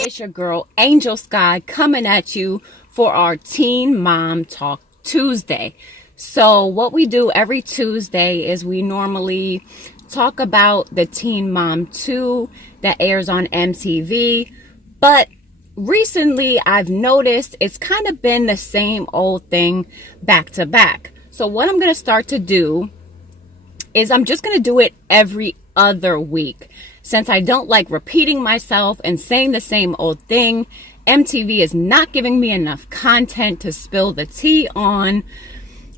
It's your girl Angel Sky coming at you for our Teen Mom Talk Tuesday. So what we do every Tuesday is we normally talk about the Teen Mom 2 that airs on MTV, but recently I've noticed it's kind of been the same old thing back to back. So what I'm going to start to do is I'm just going to do it every other week. Since I don't like repeating myself and saying the same old thing, MTV is not giving me enough content to spill the tea on.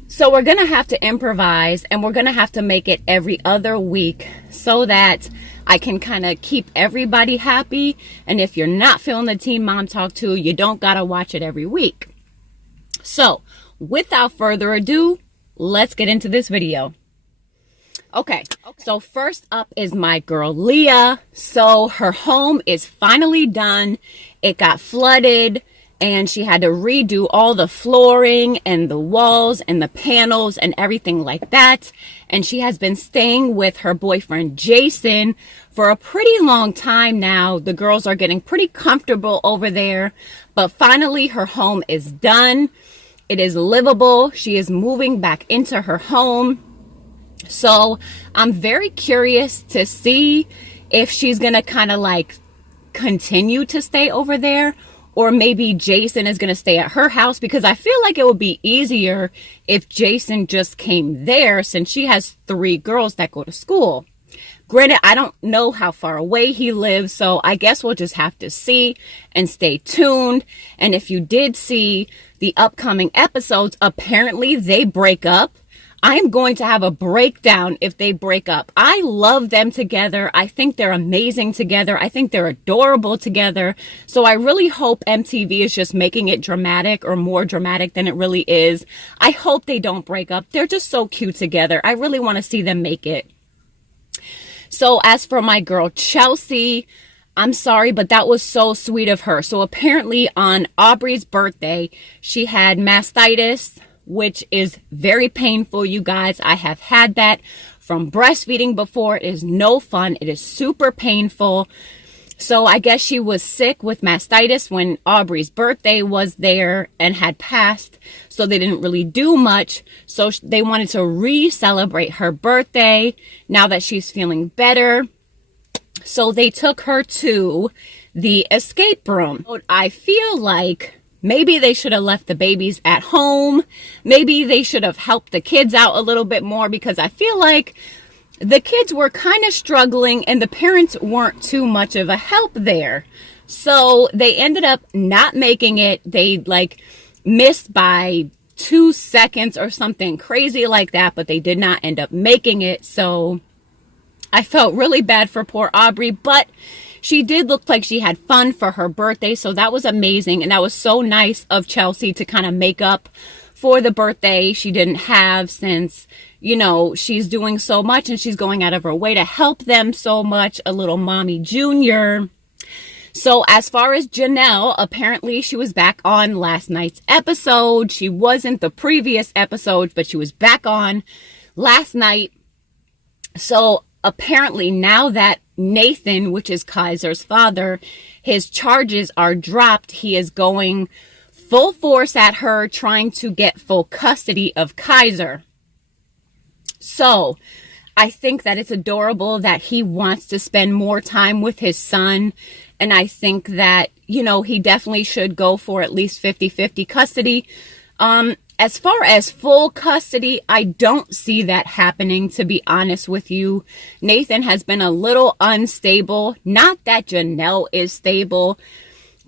So we're going to have to improvise, and we're going to have to make it every other week so that I can kind of keep everybody happy. And if you're not feeling the Teen Mom Talk 2, you don't got to watch it every week. So without further ado, let's get into this video. Okay, so first up is my girl Leah. So her home is finally done. It got flooded and she had to redo all the flooring and the walls and the panels and everything like that. And she has been staying with her boyfriend Jason for a pretty long time now. The girls are getting pretty comfortable over there, but finally her home is done. It is livable. She is moving back into her home. So I'm very curious to see if she's going to kind of like continue to stay over there, or maybe Jason is going to stay at her house, because I feel like it would be easier if Jason just came there since she has 3 girls that go to school. Granted, I don't know how far away he lives, so I guess we'll just have to see and stay tuned. And if you did see the upcoming episodes, apparently they break up. I'm going to have a breakdown if they break up. I love them together. I think they're amazing together. I think they're adorable together. So I really hope MTV is just making it dramatic, or more dramatic than it really is. I hope they don't break up. They're just so cute together. I really want to see them make it. So as for my girl Chelsea, I'm sorry, but that was so sweet of her. So apparently on Aubrey's birthday, she had mastitis, which is very painful, you guys. I have had that from breastfeeding before. It is no fun. It is super painful. So I guess she was sick with mastitis when Aubrey's birthday was there and had passed. So they didn't really do much. So they wanted to re-celebrate her birthday now that she's feeling better. So they took her to the escape room. I feel like maybe they should have left the babies at home. Maybe they should have helped the kids out a little bit more, because I feel like the kids were kind of struggling and the parents weren't too much of a help there. So they ended up not making it. They like missed by 2 seconds or something crazy like that, but they did not end up making it. So I felt really bad for poor Aubrey, but she did look like she had fun for her birthday, so that was amazing. And that was so nice of Chelsea to kind of make up for the birthday she didn't have, since, you know, she's doing so much and she's going out of her way to help them so much. A little mommy junior. So as far as Janelle, apparently she was back on last night's episode. She wasn't the previous episode, but she was back on last night. So apparently now that Nathan, which is Kaiser's father, his charges are dropped, he is going full force at her, trying to get full custody of Kaiser. So I think that it's adorable that he wants to spend more time with his son. And I think that, you know, he definitely should go for at least 50-50 custody. As far as full custody, I don't see that happening, to be honest with you. Nathan has been a little unstable. Not that Janelle is stable,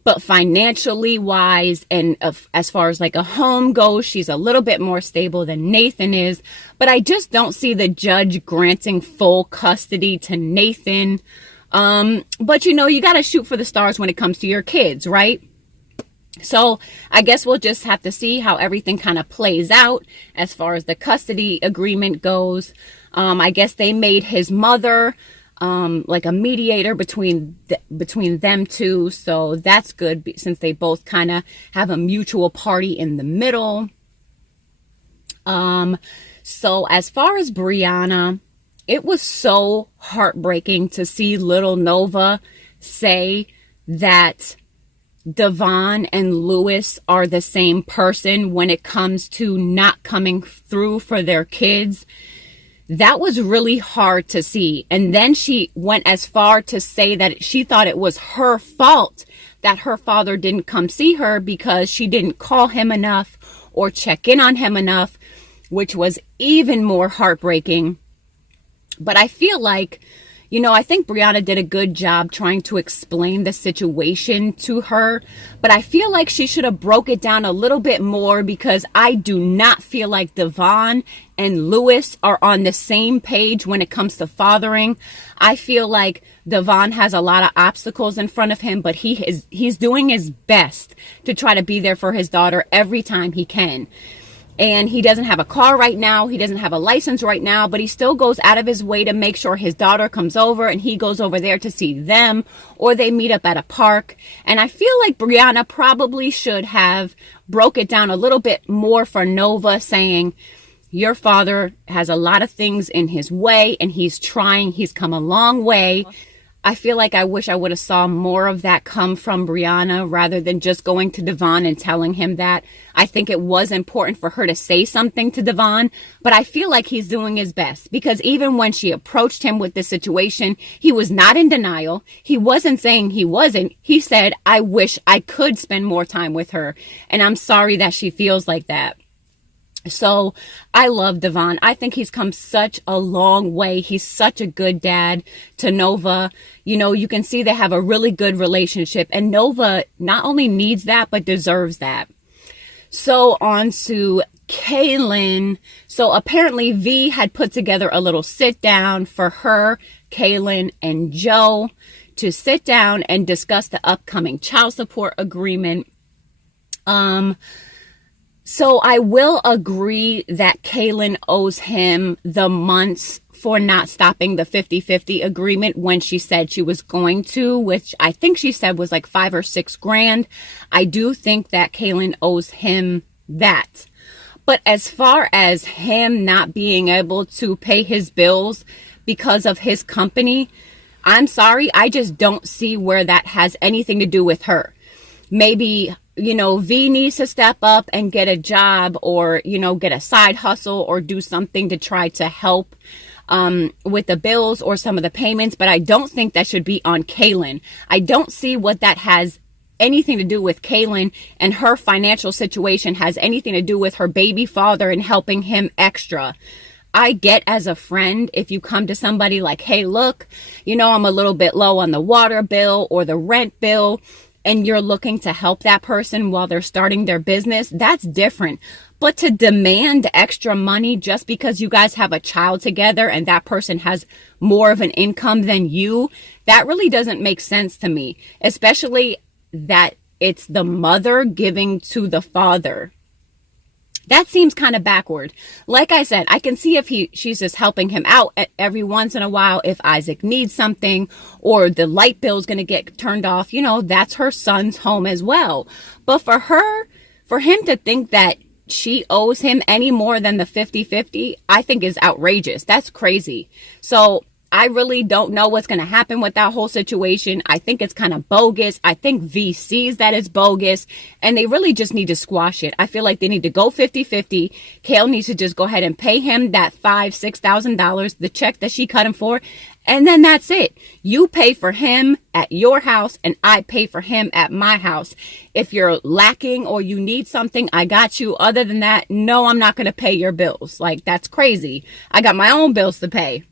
but financially wise and as far as like a home goes, she's a little bit more stable than Nathan is. But I just don't see the judge granting full custody to Nathan. But you know, you got to shoot for the stars when it comes to your kids, right? So I guess we'll just have to see how everything kind of plays out as far as the custody agreement goes. I guess they made his mother like a mediator between them two. So that's good, since they both kind of have a mutual party in the middle. So as far as Breanna, it was so heartbreaking to see little Nova say that Devon and Lewis are the same person when it comes to not coming through for their kids. That was really hard to see. And then she went as far to say that she thought it was her fault that her father didn't come see her because she didn't call him enough or check in on him enough, which was even more heartbreaking. But I feel like, I think Breanna did a good job trying to explain the situation to her, but I feel like she should have broke it down a little bit more, because I do not feel like Devon and Lewis are on the same page when it comes to fathering. I feel like Devon has a lot of obstacles in front of him, but he's doing his best to try to be there for his daughter every time he can. And he doesn't have a car right now. He doesn't have a license right now, but he still goes out of his way to make sure his daughter comes over, and he goes over there to see them, or they meet up at a park. And I feel like Breanna probably should have broke it down a little bit more for Nova, saying, your father has a lot of things in his way and he's trying. He's come a long way. I feel like I wish I would have saw more of that come from Breanna rather than just going to Devon and telling him that. I think it was important for her to say something to Devon, but I feel like he's doing his best, because even when she approached him with this situation, he was not in denial. He wasn't saying he wasn't. He said, I wish I could spend more time with her, and I'm sorry that she feels like that. So I love Devon. I think he's come such a long way. He's such a good dad to Nova. You can see they have a really good relationship, and Nova not only needs that, but deserves that. So on to Kailyn. So apparently V had put together a little sit down for her, Kailyn, and Joe to sit down and discuss the upcoming child support agreement. So I will agree that Kailyn owes him the months for not stopping the 50-50 agreement when she said she was going to, which I think she said was like $5 or $6 grand. I do think that Kailyn owes him that. But as far as him not being able to pay his bills because of his company, I'm sorry, I just don't see where that has anything to do with her. Maybe V needs to step up and get a job, or, get a side hustle or do something to try to help with the bills or some of the payments. But I don't think that should be on Kailyn. I don't see what that has anything to do with Kailyn, and her financial situation has anything to do with her baby father and helping him extra. I get, as a friend, if you come to somebody like, hey, look, I'm a little bit low on the water bill or the rent bill, and you're looking to help that person while they're starting their business, that's different. But to demand extra money just because you guys have a child together and that person has more of an income than you, that really doesn't make sense to me, especially that it's the mother giving to the father. That seems kind of backward. Like I said, I can see if she's just helping him out every once in a while, if Isaac needs something or the light bill's going to get turned off, that's her son's home as well. But for him to think that she owes him any more than the 50-50, I think is outrageous. That's crazy. So I really don't know what's going to happen with that whole situation. I think it's kind of bogus. I think V sees that it's bogus, and they really just need to squash it. I feel like they need to go 50-50. Kailyn needs to just go ahead and pay him that $5,000-$6,000, the check that she cut him for, and then that's it. You pay for him at your house, and I pay for him at my house. If you're lacking or you need something, I got you. Other than that, no, I'm not going to pay your bills. Like, that's crazy. I got my own bills to pay.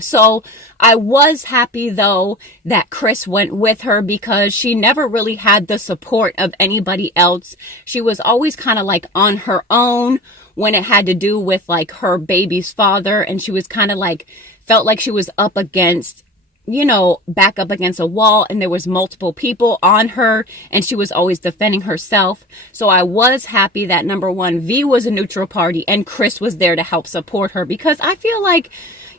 So I was happy, though, that Chris went with her, because she never really had the support of anybody else. She was always kind of like on her own when it had to do with like her baby's father. And she was kind of like, felt like she was up against, back up against a wall, and there was multiple people on her, and she was always defending herself. So I was happy that, number one, V was a neutral party and Chris was there to help support her, because I feel like,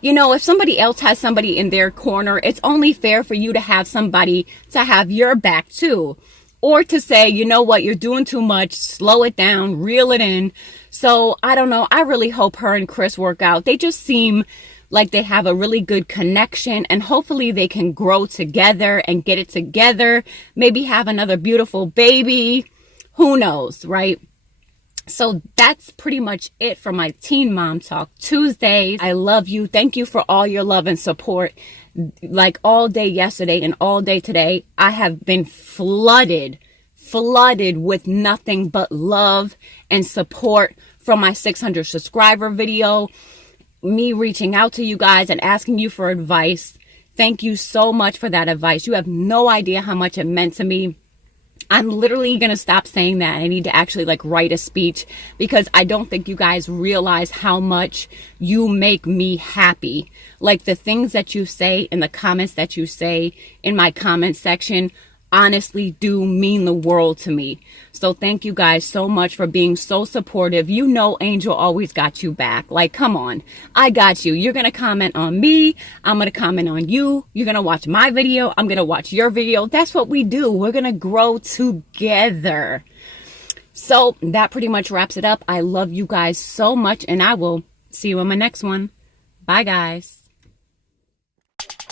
if somebody else has somebody in their corner, it's only fair for you to have somebody to have your back too. or to say, you know what, you're doing too much, slow it down, reel it in. So I don't know. I really hope her and Chris work out. They just seem like they have a really good connection, and hopefully they can grow together and get it together. Maybe have another beautiful baby. Who knows, right? So that's pretty much it for my Teen Mom Talk Tuesdays. I love you. Thank you for all your love and support. Like all day yesterday and all day today, I have been flooded with nothing but love and support from my 600 subscriber video, me reaching out to you guys and asking you for advice. Thank you so much for that advice. You have no idea how much it meant to me. I'm literally going to stop saying that. I need to actually like write a speech, because I don't think you guys realize how much you make me happy. Like the things that you say in the comments that you say in my comment section honestly do mean the world to me. So thank you guys so much for being so supportive. You know Angel always got you back. Like, come on. I got you. You're going to comment on me. I'm going to comment on you. You're going to watch my video. I'm going to watch your video. That's what we do. We're going to grow together. So that pretty much wraps it up. I love you guys so much, and I will see you in my next one. Bye, guys.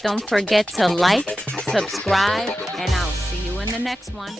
Don't forget to like, subscribe, and I'll see you in the next one.